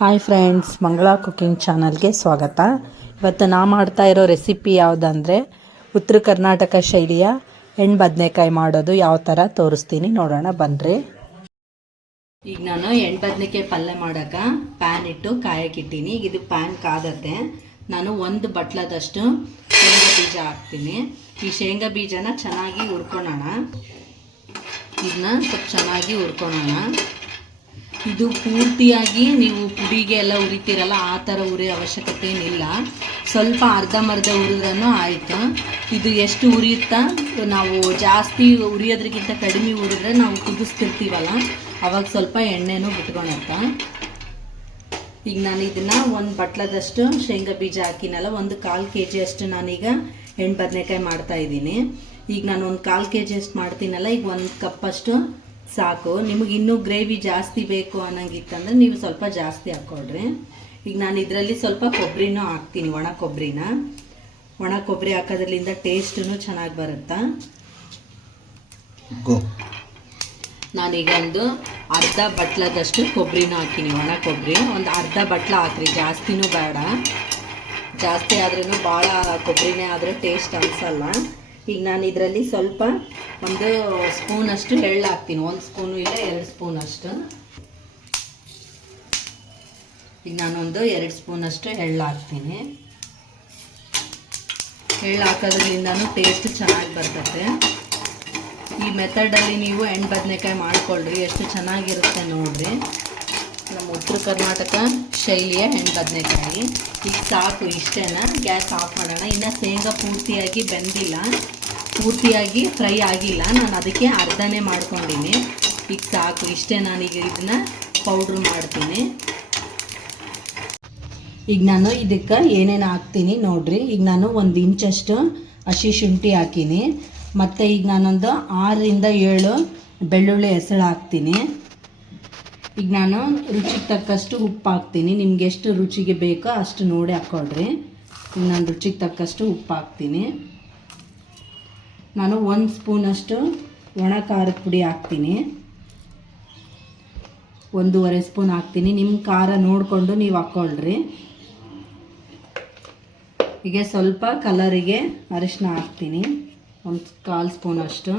Hi friends, Mangala cooking ಚಾನಲ್ಗೆ ಸ್ವಾಗತ. ಇವತ್ತು ನಾ ಮಾಡ್ತಾ ಇರೋ ರೆಸಿಪಿ ಯಾವುದಂದರೆ ಉತ್ತರ ಕರ್ನಾಟಕ ಶೈಲಿಯ ಹೆಣ್ಣು ಬದನೆಕಾಯಿ ಮಾಡೋದು ಯಾವ ಥರ ತೋರಿಸ್ತೀನಿ, ನೋಡೋಣ ಬನ್ನಿರಿ. ಈಗ ನಾನು ಹೆಣ್ಣು ಬದನೆಕಾಯಿ ಪಲ್ಯ ಮಾಡೋಕೆ ಪ್ಯಾನ್ ಇಟ್ಟು ಕಾಯಕ್ಕಿಟ್ಟೀನಿ. ಈಗ ಇದು ಪ್ಯಾನ್ ಕಾದತ್ತೆ. ನಾನು ಒಂದು ಬಟ್ಲದಷ್ಟು ಶೇಂಗಾ ಬೀಜ ಹಾಕ್ತೀನಿ. ಈ ಶೇಂಗಾ ಬೀಜನ ಚೆನ್ನಾಗಿ ಹುರ್ಕೊಳ್ಳೋಣ. ಇದನ್ನ ಸ್ವಲ್ಪ ಚೆನ್ನಾಗಿ ಹುರ್ಕೊಳ್ಳೋಣ. ಇದು ಪೂರ್ತಿಯಾಗಿ ನೀವು ಪುಡಿಗೆ ಎಲ್ಲ ಹುರಿತೀರಲ್ಲ, ಆ ಥರ ಹುರಿಯೋ ಅವಶ್ಯಕತೆ ಏನಿಲ್ಲ. ಸ್ವಲ್ಪ ಅರ್ಧಂಬರ್ಧ ಹುರಿದ್ರೂ ಆಯಿತು. ಇದು ಎಷ್ಟು ಹುರಿಯುತ್ತಾ, ನಾವು ಜಾಸ್ತಿ ಹುರಿಯೋದ್ರಿಗಿಂತ ಕಡಿಮೆ ಹುರಿದ್ರೆ ನಾವು ಕುದಿಸ್ತಿರ್ತೀವಲ್ಲ, ಅವಾಗ ಸ್ವಲ್ಪ ಎಣ್ಣೆನೂ ಬಿಟ್ಕೊಳತ್ತ. ಈಗ ನಾನು ಇದನ್ನು ಒಂದು ಬಟ್ಲದಷ್ಟು ಶೇಂಗಾ ಬೀಜ ಹಾಕಿನಲ್ಲ, ಒಂದು 1/4 kg ಅಷ್ಟು ನಾನೀಗ ಹೆಣ್ಣು ಬದನೆಕಾಯಿ ಮಾಡ್ತಾಯಿದ್ದೀನಿ. ಈಗ ನಾನು ಒಂದು 1/4 kg ಅಷ್ಟು ಮಾಡ್ತೀನಲ್ಲ, ಈಗ 1 ಕಪ್ ಅಷ್ಟು ಸಾಕು. ನಿಮಗೆ ಇನ್ನೂ ಗ್ರೇವಿ ಜಾಸ್ತಿ ಬೇಕು ಅನ್ನಂಗಿತ್ತಂದ್ರೆ ನೀವು ಸ್ವಲ್ಪ ಜಾಸ್ತಿ ಹಾಕ್ಕೊಳ್ರಿ. ಈಗ ನಾನು ಇದರಲ್ಲಿ ಸ್ವಲ್ಪ ಕೊಬ್ಬರಿನೂ ಹಾಕ್ತೀನಿ, ಒಣ ಕೊಬ್ಬರಿ ಹಾಕೋದ್ರಿಂದ ಟೇಸ್ಟೂ ಚೆನ್ನಾಗಿ ಬರುತ್ತಾ. ನಾನೀಗ ಒಂದು ಅರ್ಧ ಬಟ್ಲದಷ್ಟು ಕೊಬ್ಬರಿನೂ ಹಾಕಿನಿ, ಒಣ ಕೊಬ್ಬರಿ ಒಂದು ಅರ್ಧ ಬಟ್ಲ ಹಾಕ್ರಿ, ಜಾಸ್ತಿನೂ ಬೇಡ. ಜಾಸ್ತಿ ಆದ್ರೂ ಭಾಳ ಕೊಬ್ಬರಿನೇ ಆದರೆ ಟೇಸ್ಟ್ ಅನಿಸಲ್ಲ. ಈಗ ನಾನು ಇದರಲ್ಲಿ ಸ್ವಲ್ಪ 1 ಸ್ಪೂನಷ್ಟು ಎಳ್ಳು ಹಾಕ್ತೀನಿ. 1 ಸ್ಪೂನು ಇಲ್ಲ 2 ಸ್ಪೂನಷ್ಟು. ಈಗ ನಾನೊಂದು 2 ಸ್ಪೂನಷ್ಟು ಎಳ್ಳು ಹಾಕ್ತೀನಿ. ಎಳ್ಳು ಹಾಕೋದ್ರಿಂದನೂ ಟೇಸ್ಟ್ ಚೆನ್ನಾಗಿ ಬರ್ತದೆ. ಈ ಮೆಥಡಲ್ಲಿ ನೀವು ಹೆಣ್ಣು ಬದನೆಕಾಯಿ ಮಾಡ್ಕೊಳ್ರಿ, ಎಷ್ಟು ಚೆನ್ನಾಗಿರುತ್ತೆ ನೋಡಿರಿ. ನಮ್ಮ ಉತ್ತರ ಕರ್ನಾಟಕ ಶೈಲಿಯ ಹೆಣ್ಣು ಬದನೆಕಾಯಿ. ಈಗ ಸಾಕು, ಇಷ್ಟೇನಾ. ಗ್ಯಾಸ್ ಆಫ್ ಮಾಡೋಣ. ಇನ್ನು ಶೇಂಗಾ ಪೂರ್ತಿಯಾಗಿ ಬೆಂದಿಲ್ಲ, ಪೂರ್ತಿಯಾಗಿ ಫ್ರೈ ಆಗಿಲ್ಲ, ನಾನು ಅದಕ್ಕೆ ಅರ್ಧನೇ ಮಾಡ್ಕೊಂಡಿನಿ. ಈಗ ಸಾಕು, ಇಷ್ಟೇ. ನಾನೀಗ ಇದನ್ನ ಪೌಡ್ರ್ ಮಾಡ್ತೀನಿ. ಈಗ ನಾನು ಇದಕ್ಕೆ ಏನೇನು ಹಾಕ್ತೀನಿ ನೋಡ್ರಿ. ಈಗ ನಾನು 1 ಇಂಚಷ್ಟು ಹಸಿ ಶುಂಠಿ ಹಾಕೀನಿ. ಮತ್ತು ಈಗ ನಾನೊಂದು 6 ರಿಂದ 7 ಬೆಳ್ಳುಳ್ಳಿ ಹೆಸಳು ಹಾಕ್ತೀನಿ. ಈಗ ನಾನು ರುಚಿಗೆ ತಕ್ಕಷ್ಟು ಉಪ್ಪು ಹಾಕ್ತೀನಿ. ನಿಮ್ಗೆ ಎಷ್ಟು ರುಚಿಗೆ ಬೇಕೋ ಅಷ್ಟು ನೋಡಿ ಹಾಕ್ಕೊಳ್ರಿ. ಈಗ ನಾನು ರುಚಿಗೆ ತಕ್ಕಷ್ಟು ಉಪ್ಪು ಹಾಕ್ತೀನಿ. ನಾನು 1 ಸ್ಪೂನಷ್ಟು ಒಣ ಖಾರದ ಪುಡಿ ಹಾಕ್ತೀನಿ. 1.5 ಸ್ಪೂನ್ ಹಾಕ್ತೀನಿ. ನಿಮ್ಮ ಖಾರ ನೋಡಿಕೊಂಡು ನೀವು ಹಾಕ್ಕೊಳ್ರಿ. ಈಗ ಸ್ವಲ್ಪ ಕಲರಿಗೆ ಅರಿಶಿನ ಹಾಕ್ತೀನಿ, 1/4 ಸ್ಪೂನಷ್ಟು.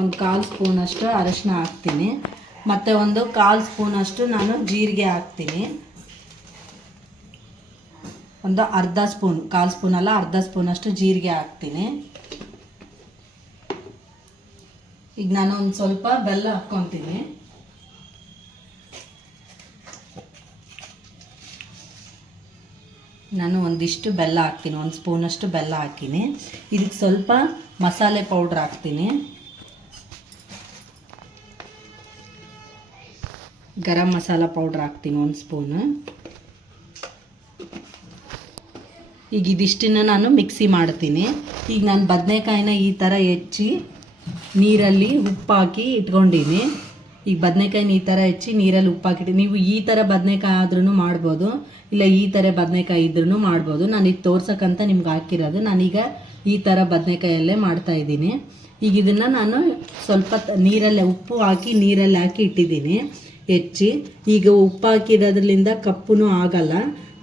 ಒಂದು 1/4 ಸ್ಪೂನಷ್ಟು ಅರಿಶಿನ ಹಾಕ್ತೀನಿ. ಮತ್ತು 1/4 ಸ್ಪೂನಷ್ಟು ನಾನು ಜೀರಿಗೆ ಹಾಕ್ತೀನಿ. ಒಂದು ಅರ್ಧ ಸ್ಪೂನ್, 1/4 ಸ್ಪೂನ್ ಅಲ್ಲ, ಅರ್ಧ ಸ್ಪೂನಷ್ಟು ಜೀರಿಗೆ ಹಾಕ್ತೀನಿ. ಈಗ ನಾನು ಒಂದು ಸ್ವಲ್ಪ ಬೆಲ್ಲ ಹಾಕ್ಕೊತೀನಿ. ನಾನು ಒಂದಿಷ್ಟು ಬೆಲ್ಲ ಹಾಕ್ತೀನಿ, 1 ಸ್ಪೂನಷ್ಟು ಬೆಲ್ಲ ಹಾಕಿನಿ. ಇದಕ್ಕೆ ಸ್ವಲ್ಪ ಮಸಾಲೆ ಪೌಡ್ರ್ ಹಾಕ್ತೀನಿ. ಗರಂ ಮಸಾಲ ಪೌಡ್ರ್ ಹಾಕ್ತೀನಿ 1 ಸ್ಪೂನು. ಈಗ ಇದಿಷ್ಟನ್ನು ನಾನು ಮಿಕ್ಸಿ ಮಾಡ್ತೀನಿ. ಈಗ ನಾನು ಬದನೆಕಾಯಿನ ಈ ಥರ ಹೆಚ್ಚಿ ನೀರಲ್ಲಿ ಉಪ್ಪು ಹಾಕಿ ಇಟ್ಕೊಂಡಿನಿ. ಈಗ ಬದನೆಕಾಯಿನ ಈ ಥರ ಹೆಚ್ಚಿ ನೀರಲ್ಲಿ ಉಪ್ಪು ಹಾಕಿಟ್ಟು, ನೀವು ಈ ಥರ ಬದನೆಕಾಯಿ ಆದ್ರೂ ಮಾಡ್ಬೋದು, ಇಲ್ಲ ಈ ಥರ ಬದನೆಕಾಯಿ ಇದ್ರೂ ಮಾಡ್ಬೋದು. ನಾನು ಈಗ ತೋರ್ಸೋಕ್ಕಂತ ನಿಮ್ಗೆ ಹಾಕಿರೋದು. ನಾನೀಗ ಈ ಥರ ಬದನೆಕಾಯಲ್ಲೇ ಮಾಡ್ತಾಯಿದ್ದೀನಿ. ಈಗ ಇದನ್ನು ನಾನು ಸ್ವಲ್ಪ ನೀರಲ್ಲೇ ಉಪ್ಪು ಹಾಕಿ ನೀರಲ್ಲಿ ಹಾಕಿ ಇಟ್ಟಿದ್ದೀನಿ ಹೆಚ್ಚಿ. ಈಗ ಉಪ್ಪು ಹಾಕಿರೋದ್ರಿಂದ ಕಪ್ಪೂ ಆಗಲ್ಲ,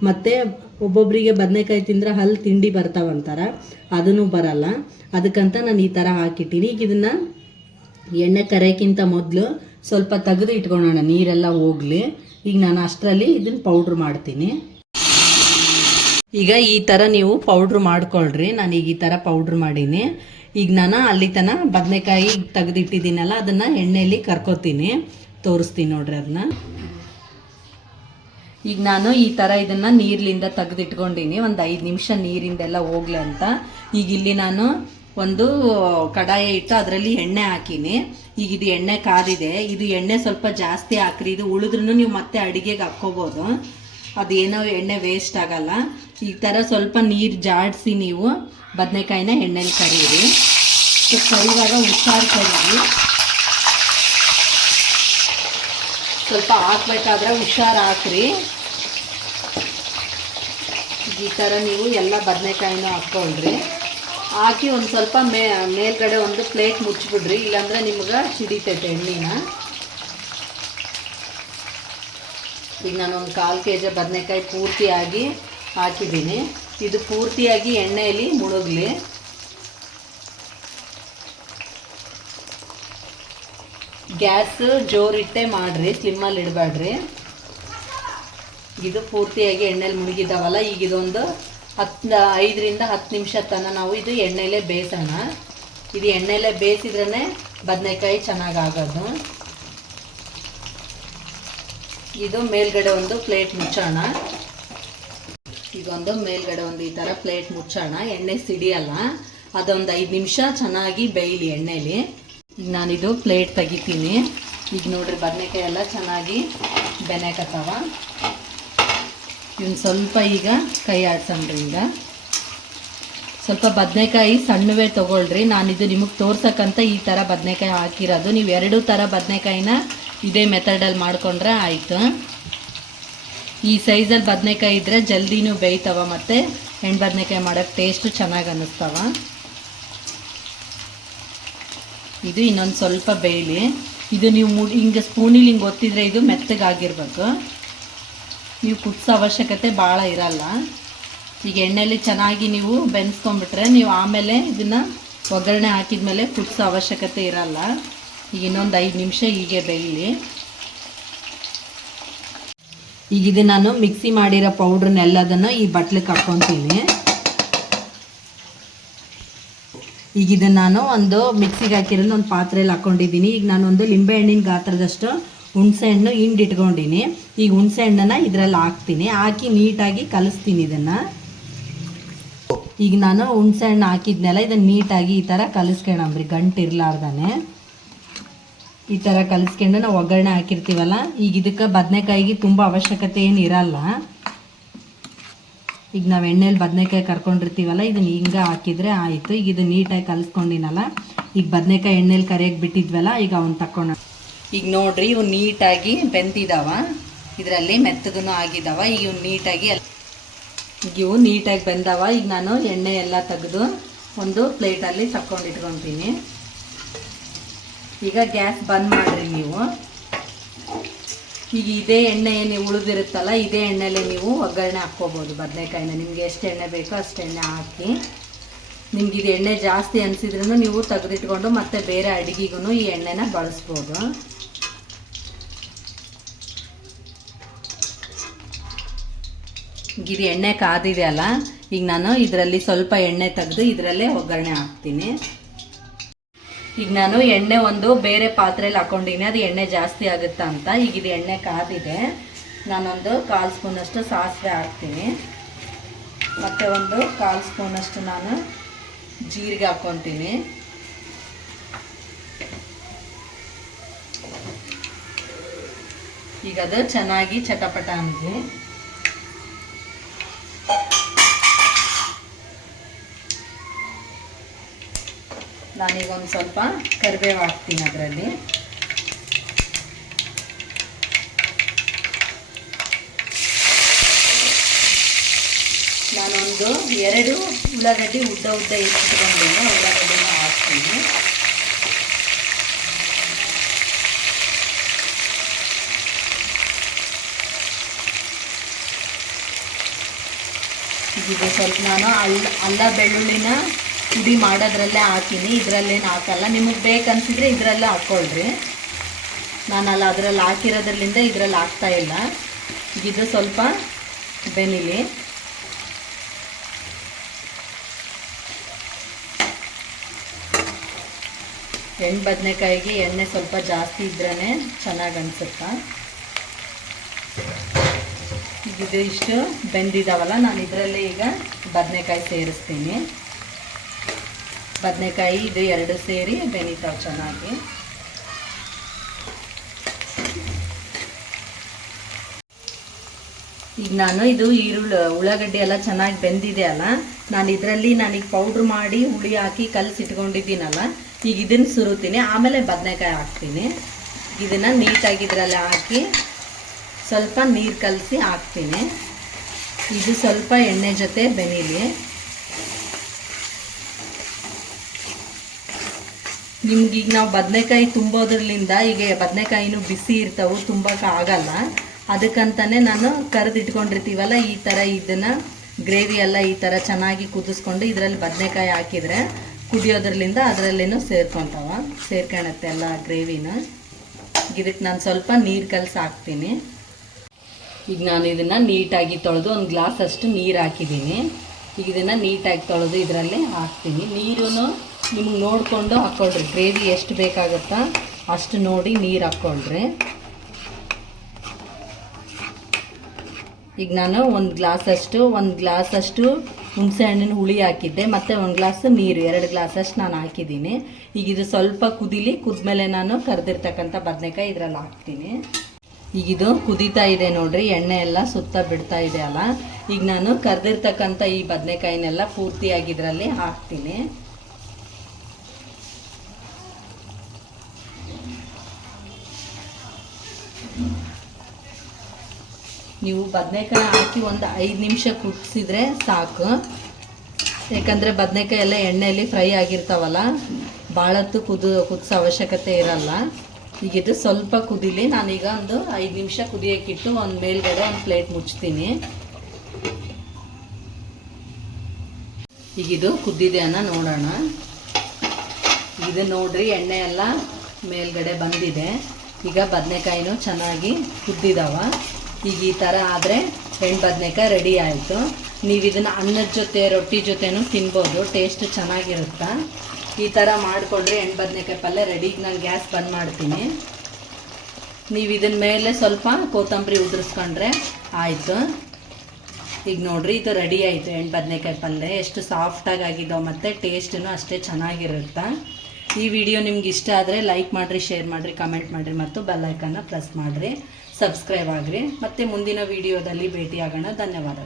ಮತ್ತು ಒಬ್ಬೊಬ್ಬರಿಗೆ ಬದನೆಕಾಯಿ ತಿಂದರೆ ಹಲ್ಲು ತಿಂಡಿ ಬರ್ತಾವಂತಾರ, ಅದೂ ಬರಲ್ಲ. ಅದಕ್ಕಂತ ನಾನು ಈ ಥರ ಹಾಕಿಟ್ಟಿನಿ. ಈಗ ಇದನ್ನು ಎಣ್ಣೆ ಕರೆಯೋಕ್ಕಿಂತ ಮೊದಲು ಸ್ವಲ್ಪ ತೆಗೆದು ಇಟ್ಕೊಳ್ಳೋಣ, ನೀರೆಲ್ಲ ಹೋಗಲಿ. ಈಗ ನಾನು ಅಷ್ಟರಲ್ಲಿ ಇದನ್ನು ಪೌಡ್ರ್ ಮಾಡ್ತೀನಿ. ಈಗ ಈ ಥರ ನೀವು ಪೌಡ್ರ್ ಮಾಡ್ಕೊಳ್ರಿ. ನಾನೀಗ ಈ ಥರ ಪೌಡ್ರ್ ಮಾಡೀನಿ. ಈಗ ನಾನು ಅಲ್ಲಿ ತನಕ ಬದನೆಕಾಯಿ ತೆಗೆದಿಟ್ಟಿದ್ದೀನಲ್ಲ, ಅದನ್ನು ಎಣ್ಣೆಯಲ್ಲಿ ಕರ್ಕೋತೀನಿ, ತೋರಿಸ್ತೀನಿ ನೋಡ್ರಿ ಅದನ್ನ. ಈಗ ನಾನು ಈ ಥರ ಇದನ್ನು ನೀರಿನಿಂದ ತೆಗೆದಿಟ್ಕೊಂಡಿನಿ, ಒಂದು 5 ನಿಮಿಷ ನೀರಿಂದೆಲ್ಲ ಹೋಗ್ಲಿ ಅಂತ. ಈಗ ಇಲ್ಲಿ ನಾನು ಒಂದು ಕಡಾಯಿ ಇಟ್ಟು ಅದರಲ್ಲಿ ಎಣ್ಣೆ ಹಾಕೀನಿ. ಈಗ ಇದು ಎಣ್ಣೆ ಕಾದಿದೆ. ಇದು ಎಣ್ಣೆ ಸ್ವಲ್ಪ ಜಾಸ್ತಿ ಹಾಕ್ರಿ, ಇದು ಉಳಿದ್ರೂ ನೀವು ಮತ್ತೆ ಅಡುಗೆಗೆ ಹಾಕ್ಕೋಬೋದು, ಅದೇನೋ ಎಣ್ಣೆ ವೇಸ್ಟ್ ಆಗಲ್ಲ. ಈ ಥರ ಸ್ವಲ್ಪ ನೀರು ಜಾಡಿಸಿ ನೀವು ಬದನೆಕಾಯಿನ ಎಣ್ಣೆಲಿ ಕರೀರಿ. ಕರಿವಾಗ ಹುಷಾರು ಕರೀರಿ, ಸ್ವಲ್ಪ ಹಾಕ್ಬೇಕಾದ್ರೆ ಹುಷಾರು ಹಾಕ್ರಿ. ಈ ಥರ ನೀವು ಎಲ್ಲ ಬದನೆಕಾಯಿನೂ ಹಾಕ್ಕೊಳ್ರಿ. ಹಾಕಿ ಒಂದು ಸ್ವಲ್ಪ ಮೇಲ್ಗಡೆ ಒಂದು ಪ್ಲೇಟ್ ಮುಚ್ಚಿಬಿಡ್ರಿ, ಇಲ್ಲಾಂದರೆ ನಿಮ್ಗೆ ಸಿಡಿತೈತೆ ಎಣ್ಣೆನ. ಈಗ ನಾನು ಒಂದು 1/4 kg ಬದನೆಕಾಯಿ ಪೂರ್ತಿಯಾಗಿ ಹಾಕಿದ್ದೀನಿ. ಇದು ಪೂರ್ತಿಯಾಗಿ ಎಣ್ಣೆಯಲ್ಲಿ ಮುಳುಗಲಿ. ಗ್ಯಾಸ್ ಜೋರಿಟ್ಟೆ ಮಾಡಿರಿ, ಸ್ಲಿಮ್ಮಲ್ಲಿ ಇಡಬೇಡ್ರಿ. ಇದು ಪೂರ್ತಿಯಾಗಿ ಎಣ್ಣೆಲಿ ಮುಳುಗಿದ್ದಾವಲ್ಲ, ಈಗ ಇದೊಂದು 5 ರಿಂದ 10 ನಿಮಿಷ ತನಕ ನಾವು ಇದು ಎಣ್ಣೆಲೇ ಬೇಯಿಸೋಣ. ಇದು ಎಣ್ಣೆಲೇ ಬೇಯಿಸಿದ್ರೇ ಬದನೆಕಾಯಿ ಚೆನ್ನಾಗಾಗೋದು. ಇದು ಮೇಲ್ಗಡೆ ಒಂದು ಪ್ಲೇಟ್ ಮುಚ್ಚೋಣ. ಇದೊಂದು ಮೇಲ್ಗಡೆ ಒಂದು ಈ ಥರ ಪ್ಲೇಟ್ ಮುಚ್ಚೋಣ, ಎಣ್ಣೆ ಸಿಡಿಯಲ್ಲ. ಅದೊಂದು 5 ನಿಮಿಷ ಚೆನ್ನಾಗಿ ಬೇಯಲಿ ಎಣ್ಣೆಲಿ. ಈಗ ನಾನಿದು ಪ್ಲೇಟ್ ತೆಗಿತೀನಿ. ಈಗ ನೋಡ್ರಿ ಬದನೆಕಾಯಿ ಎಲ್ಲ ಚೆನ್ನಾಗಿ ಬೆನೆಕತ್ತಾವ. ಇವನು ಸ್ವಲ್ಪ ಈಗ ಕೈ ಆಡ್ಸಣ್ರಿ. ಈಗ ಸ್ವಲ್ಪ ಬದನೆಕಾಯಿ ಸಣ್ಣವೇ ತೊಗೊಳ್ರಿ. ನಾನಿದು ನಿಮಗೆ ತೋರ್ಸಕ್ಕಂತ ಈ ಥರ ಬದನೆಕಾಯಿ ಹಾಕಿರೋದು. ನೀವು 2 ಥರ ಬದನೆಕಾಯಿನ ಇದೇ ಮೆಥಡಲ್ಲಿ ಮಾಡ್ಕೊಂಡ್ರೆ ಆಯಿತು. ಈ ಸೈಜಲ್ಲಿ ಬದನೆಕಾಯಿ ಇದ್ದರೆ ಜಲ್ದಿನೂ ಬೇಯ್ತವ, ಮತ್ತು ಹೆಣ್ಣು ಬದನೆಕಾಯಿ ಮಾಡೋಕ್ಕೆ ಟೇಸ್ಟು ಚೆನ್ನಾಗಿ ಅನ್ನಿಸ್ತವ. ಇದು ಇನ್ನೊಂದು ಸ್ವಲ್ಪ ಬೇಯಲಿ. ಇದು ನೀವು ಹಿಂಗೆ ಸ್ಪೂನಿಲಿ ಹಿಂಗೆ ಒತ್ತಿದ್ರೆ ಇದು ಮೆತ್ತಗಾಗಿರ್ಬೇಕು. ನೀವು ಕುದಿಸೋ ಅವಶ್ಯಕತೆ ಭಾಳ ಇರಲ್ಲ. ಈಗ ಎಣ್ಣೆಯಲ್ಲಿ ಚೆನ್ನಾಗಿ ನೀವು ಬೆನ್ಸ್ಕೊಂಡ್ಬಿಟ್ರೆ ನೀವು ಆಮೇಲೆ ಇದನ್ನು ಒಗ್ಗರಣೆ ಹಾಕಿದ್ಮೇಲೆ ಕುದಿಸೋ ಅವಶ್ಯಕತೆ ಇರಲ್ಲ. ಈಗ ಇನ್ನೊಂದು 5 ನಿಮಿಷ ಹೀಗೆ ಬೇಯಲಿ. ಈಗ ಇದು ನಾನು ಮಿಕ್ಸಿ ಮಾಡಿರೋ ಪೌಡ್ರನ್ನೆಲ್ಲದನ್ನು ಈ ಬಟ್ಲಿಗೆ ಹಾಕ್ಕೊತೀನಿ. ಈಗ ಇದನ್ನು ನಾನು ಒಂದು ಮಿಕ್ಸಿಗೆ ಹಾಕಿರೋದು ಒಂದು ಪಾತ್ರೆಯಲ್ಲಿ ಹಾಕ್ಕೊಂಡಿದ್ದೀನಿ. ಈಗ ನಾನು ಒಂದು ಲಿಂಬೆಹಣ್ಣಿನ ಗಾತ್ರದಷ್ಟು ಹುಣಸೆ ಹಣ್ಣು ಹಿಂಡಿಟ್ಕೊಂಡಿನಿ. ಈಗ ಹುಣಸೆ ಹಣ್ಣನ್ನು ಇದರಲ್ಲಿ ಹಾಕ್ತೀನಿ, ಹಾಕಿ ನೀಟಾಗಿ ಕಲಿಸ್ತೀನಿ ಇದನ್ನು. ಈಗ ನಾನು ಹುಣಸೆ ಹಣ್ಣು ಹಾಕಿದ್ನೆಲ್ಲ ಇದನ್ನು ನೀಟಾಗಿ ಈ ಥರ ಕಲಿಸ್ಕೊಳ್ಳಂಬ್ರಿ, ಗಂಟು ಇರಲಾರ್ದಾನೆ ಈ ಥರ ಕಲಿಸ್ಕೊಂಡು ನಾವು ಒಗ್ಗರಣೆ ಹಾಕಿರ್ತೀವಲ್ಲ. ಈಗ ಇದಕ್ಕೆ ಬದನೆಕಾಯಿಗೆ ತುಂಬ ಅವಶ್ಯಕತೆ ಏನು ಇರಲ್ಲ. ಈಗ ನಾವು ಎಣ್ಣೆಲಿ ಬದನೆಕಾಯಿ ಕರ್ಕೊಂಡಿರ್ತೀವಲ್ಲ, ಇದನ್ನು ಹಿಂಗೆ ಹಾಕಿದರೆ ಆಯಿತು. ಈಗ ಇದು ನೀಟಾಗಿ ಕಲಿಸ್ಕೊಂಡಿನಲ್ಲ. ಈಗ ಬದನೆಕಾಯಿ ಎಣ್ಣೆಲಿ ಕರಿಯಕ್ಕೆ ಬಿಟ್ಟಿದ್ವಲ್ಲ, ಈಗ ಅವನ್ನ ತಕ್ಕೊಂಡು ಈಗ ನೋಡ್ರಿ ಇವು ನೀಟಾಗಿ ಬೆಂದಿದ್ದಾವ, ಇದರಲ್ಲಿ ಮೆತ್ತಗೂ ಆಗಿದ್ದಾವ. ಈಗ ಇವು ನೀಟಾಗಿ ಬೆಂದವ. ಈಗ ನಾನು ಎಣ್ಣೆ ಎಲ್ಲ ತೆಗೆದು ಒಂದು ಪ್ಲೇಟಲ್ಲಿ ತಕ್ಕೊಂಡಿಟ್ಕೊತೀನಿ. ಈಗ ಗ್ಯಾಸ್ ಬಂದ್ ಮಾಡಿರಿ ನೀವು. ಈಗ ಇದೇ ಎಣ್ಣೆ ಏನು ಉಳಿದಿರುತ್ತಲ್ಲ, ಇದೇ ಎಣ್ಣೆಲೆ ನೀವು ಒಗ್ಗರಣೆ ಹಾಕ್ಕೋಬೋದು ಬದನೆಕಾಯಿನ. ನಿಮಗೆ ಎಷ್ಟು ಎಣ್ಣೆ ಬೇಕೋ ಅಷ್ಟು ಎಣ್ಣೆ ಹಾಕಿ. ನಿಮ್ಗೆ ಇದು ಎಣ್ಣೆ ಜಾಸ್ತಿ ಅನಿಸಿದ್ರೂ ನೀವು ತೆಗೆದಿಟ್ಕೊಂಡು ಮತ್ತೆ ಬೇರೆ ಅಡುಗೆಗೂ ಈ ಎಣ್ಣೆನ ಬಳಸ್ಬೋದು. ಇದು ಎಣ್ಣೆ ಕಾದಿದೆ ಅಲ್ಲ, ಈಗ ನಾನು ಇದರಲ್ಲಿ ಸ್ವಲ್ಪ ಎಣ್ಣೆ ತೆಗೆದು ಇದರಲ್ಲೇ ಒಗ್ಗರಣೆ ಹಾಕ್ತೀನಿ. ಈಗ ನಾನು ಎಣ್ಣೆ ಒಂದು ಬೇರೆ ಪಾತ್ರೆಯಲ್ಲಿ ಹಾಕ್ಕೊಂಡಿನಿ, ಅದು ಎಣ್ಣೆ ಜಾಸ್ತಿ ಆಗುತ್ತಾ ಅಂತ. ಈಗ ಇದು ಎಣ್ಣೆ ಕಾದಿದೆ, ನಾನೊಂದು 1/4 ಸ್ಪೂನಷ್ಟು ಸಾಸಿವೆ ಹಾಕ್ತೀನಿ. ಮತ್ತು ಒಂದು 1/4 ಸ್ಪೂನಷ್ಟು ನಾನು ಜೀರಿಗೆ ಹಾಕ್ಕೊತೀನಿ. ಈಗ ಅದು ಚೆನ್ನಾಗಿ ಚಟಪಟ ಅಂದಿ. ನಾನೀಗ ಒಂದು ಸ್ವಲ್ಪ ಕರಿಬೇವು ಹಾಕ್ತೀನಿ ಅದರಲ್ಲಿ. ನಾನೊಂದು 2 ಉಳ್ಳಾಗಡ್ಡಿ ಉದ್ದ ಇಟ್ಕೊಂಡಿದ್ದೀನಿ, ಉಳ್ಳಾಗಡ್ಡಿನ ಹಾಕ್ತೀನಿ. ಇದು ಸ್ವಲ್ಪ ನಾನು ಅಲ್ಲ ಬೆಳ್ಳುಳ್ಳಿನ ಪುಡಿ ಮಾಡೋದ್ರಲ್ಲೇ ಹಾಕಿನಿ, ಇದರಲ್ಲೇನು ಹಾಕಲ್ಲ. ನಿಮಗೆ ಬೇಕನ್ಸಿದ್ರೆ ಇದರಲ್ಲೇ ಹಾಕ್ಕೊಳ್ರಿ. ನಾನಲ್ಲ ಅದರಲ್ಲಿ ಹಾಕಿರೋದ್ರಲ್ಲಿಂದ ಇದರಲ್ಲಿ ಹಾಕ್ತಾಯಿಲ್ಲ. ಇದು ಸ್ವಲ್ಪ ಬೆನಿಲಿ. ಹೆಣ್ಣು ಬದನೆಕಾಯಿಗೆ ಎಣ್ಣೆ ಸ್ವಲ್ಪ ಜಾಸ್ತಿ ಇದ್ರೇ ಚೆನ್ನಾಗಿ ಅನಿಸುತ್ತಾ. ಇದು ಇಷ್ಟು ಬೆಂದಿದ್ದಾವಲ್ಲ, ನಾನು ಇದರಲ್ಲೇ ಈಗ ಬದನೆಕಾಯಿ ಸೇರಿಸ್ತೀನಿ. ಬದನೆಕಾಯಿ ಇದು 2 ಸೇರಿ ಬೆನೀತಾವೆ ಚೆನ್ನಾಗಿ. ಈಗ ನಾನು ಇದು ಉಳ್ಳಾಗಡ್ಡಿ ಎಲ್ಲ ಚೆನ್ನಾಗಿ ಬೆಂದಿದೆ ಅಲ್ಲ, ನಾನು ಇದರಲ್ಲಿ ನಾನೀಗ ಪೌಡ್ರ್ ಮಾಡಿ ಹುಳಿ ಹಾಕಿ ಕಲಸಿಟ್ಕೊಂಡಿದ್ದೀನಲ್ಲ, ಈಗ ಇದನ್ನು ಸುರುತ್ತೀನಿ. ಆಮೇಲೆ ಬದನೆಕಾಯಿ ಹಾಕ್ತೀನಿ. ಇದನ್ನು ನೀಟಾಗಿ ಇದರಲ್ಲಿ ಹಾಕಿ ಸ್ವಲ್ಪ ನೀರು ಕಲಸಿ ಹಾಕ್ತೀನಿ. ಇದು ಸ್ವಲ್ಪ ಎಣ್ಣೆ ಜೊತೆ ಬೆನೀಲಿ. ನಿಮ್ಗೆ ಈಗ ನಾವು ಬದನೆಕಾಯಿ ತುಂಬೋದ್ರಲಿಂದ ಈಗ ಬದನೆಕಾಯಿನೂ ಬಿಸಿ ಇರ್ತಾವೆ, ತುಂಬಕ್ಕೆ ಆಗಲ್ಲ. ಅದಕ್ಕಂತಾನೆ ನಾನು ಕರೆದಿಟ್ಕೊಂಡಿರ್ತೀವಲ್ಲ ಈ ಥರ ಇದನ್ನು ಗ್ರೇವಿ ಎಲ್ಲ ಈ ಥರ ಚೆನ್ನಾಗಿ ಕುದಿಸ್ಕೊಂಡು ಇದರಲ್ಲಿ ಬದನೆಕಾಯಿ ಹಾಕಿದರೆ ಕುದಿಯೋದ್ರಲಿಂದ ಅದರಲ್ಲೇನೂ ಸೇರ್ಕೊಳತ್ತೆ ಎಲ್ಲ ಗ್ರೇವಿನ. ಇದಕ್ಕೆ ನಾನು ಸ್ವಲ್ಪ ನೀರು ಕಲಸಿ ಹಾಕ್ತೀನಿ. ಈಗ ನಾನು ಇದನ್ನು ನೀಟಾಗಿ ತೊಳೆದು ಒಂದು ಗ್ಲಾಸ್ ಅಷ್ಟು ನೀರು ಹಾಕಿದ್ದೀನಿ. ಈಗ ಇದನ್ನು ನೀಟಾಗಿ ತೊಳೆದು ಇದರಲ್ಲಿ ಹಾಕ್ತೀನಿ. ನೀರು ನಿಮ್ಗೆ ನೋಡಿಕೊಂಡು ಹಾಕ್ಕೊಳ್ರಿ, ಗ್ರೇವಿ ಎಷ್ಟು ಬೇಕಾಗುತ್ತಾ ಅಷ್ಟು ನೋಡಿ ನೀರು ಹಾಕ್ಕೊಳ್ರಿ. ಈಗ ನಾನು ಒಂದು ಗ್ಲಾಸ್ ಅಷ್ಟು ಹುಣಸೆ ಹಣ್ಣಿನ ಹುಳಿ ಹಾಕಿದ್ದೆ, ಮತ್ತು ಒಂದು ಗ್ಲಾಸ್ ನೀರು, 2 ಗ್ಲಾಸಷ್ಟು ನಾನು ಹಾಕಿದ್ದೀನಿ. ಈಗ ಇದು ಸ್ವಲ್ಪ ಕುದ್ಮೇಲೆ ನಾನು ಕರೆದಿರ್ತಕ್ಕಂಥ ಬದನೆಕಾಯಿ ಇದರಲ್ಲಿ ಹಾಕ್ತೀನಿ. ಈಗ ಇದು ಕುದೀತಾ ಇದೆ ನೋಡ್ರಿ, ಎಣ್ಣೆ ಎಲ್ಲ ಸುತ್ತ ಬಿಡ್ತಾ ಇದೆ ಅಲ್ಲ. ಈಗ ನಾನು ಕರೆದಿರ್ತಕ್ಕಂಥ ಈ ಬದನೆಕಾಯಿನೆಲ್ಲ ಪೂರ್ತಿಯಾಗಿ ಇದರಲ್ಲಿ ಹಾಕ್ತೀನಿ. ನೀವು ಬದನೆಕಾಯಿ ಹಾಕಿ ಒಂದು 5 ನಿಮಿಷ ಕುದಿಸಿದ್ರೆ ಸಾಕು. ಯಾಕಂದರೆ ಬದನೆಕಾಯಿ ಎಲ್ಲ ಎಣ್ಣೆಯಲ್ಲಿ ಫ್ರೈ ಆಗಿರ್ತಾವಲ್ಲ, ಭಾಳತ್ತು ಕುದಿಸೋ ಅವಶ್ಯಕತೆ ಇರಲ್ಲ. ಈಗ ಇದು ಸ್ವಲ್ಪ ಕುದೀಲಿ. ನಾನೀಗ ಒಂದು 5 ನಿಮಿಷ ಕುದಿಯೋಕ್ಕಿಟ್ಟು ಒಂದು ಮೇಲ್ಗಡೆ ಒಂದು ಪ್ಲೇಟ್ ಮುಚ್ತೀನಿ. ಈಗ ಇದು ಕುದ್ದಿದೆ ಅನ್ನೋ ನೋಡೋಣ. ಇದು ನೋಡ್ರಿ, ಎಣ್ಣೆ ಎಲ್ಲ ಮೇಲ್ಗಡೆ ಬಂದಿದೆ. ಈಗ ಬದನೆಕಾಯಿನೂ ಚೆನ್ನಾಗಿ ಕುದ್ದಿದಾವ. ಈಗ ಈ ಥರ ಆದರೆ ಹೆಣ್ಣು ಬದನೆಕಾಯಿ ರೆಡಿ ಆಯಿತು. ನೀವು ಇದನ್ನು ಅನ್ನದ ಜೊತೆ ರೊಟ್ಟಿ ಜೊತೆನೂ ತಿನ್ಬೋದು, ಟೇಸ್ಟ್ ಚೆನ್ನಾಗಿರುತ್ತೆ. ಈ ಥರ ಮಾಡಿಕೊಂಡ್ರೆ ಹೆಣ್ಣು ಬದನೆಕಾಯಿ ಪಲ್ಯ ರೆಡಿ. ಈಗ ನಾನು ಗ್ಯಾಸ್ ಬಂದ್ ಮಾಡ್ತೀನಿ. ನೀವು ಇದನ್ನ ಮೇಲೆ ಸ್ವಲ್ಪ ಕೊತ್ತಂಬರಿ ಉದುರಿಸ್ಕೊಂಡ್ರೆ ಆಯಿತು. ಈಗ ನೋಡ್ರಿ, ಇದು ರೆಡಿ ಆಯಿತು ಹೆಣ್ಣು ಬದನೆಕಾಯಿ ಪಲ್ಯ. ಎಷ್ಟು ಸಾಫ್ಟಾಗಿ ಆಗಿದ್ದಾವೆ ಮತ್ತು ಟೇಸ್ಟೂ ಅಷ್ಟೇ ಚೆನ್ನಾಗಿರುತ್ತೆ. ಈ ವಿಡಿಯೋ ನಿಮ್ಗೆ ಇಷ್ಟ ಆದರೆ ಲೈಕ್ ಮಾಡಿರಿ, ಶೇರ್ ಮಾಡಿರಿ, ಕಮೆಂಟ್ ಮಾಡಿರಿ ಮತ್ತು ಬೆಲ್ ಐಕನ್ನ ಪ್ರೆಸ್ ಮಾಡಿರಿ, ಸಬ್ಸ್ಕ್ರೈಬ್ ಆಗಿರಿ. ಮತ್ತು ಮುಂದಿನ ವಿಡಿಯೋದಲ್ಲಿ ಭೇಟಿಯಾಗೋಣ. ಧನ್ಯವಾದ.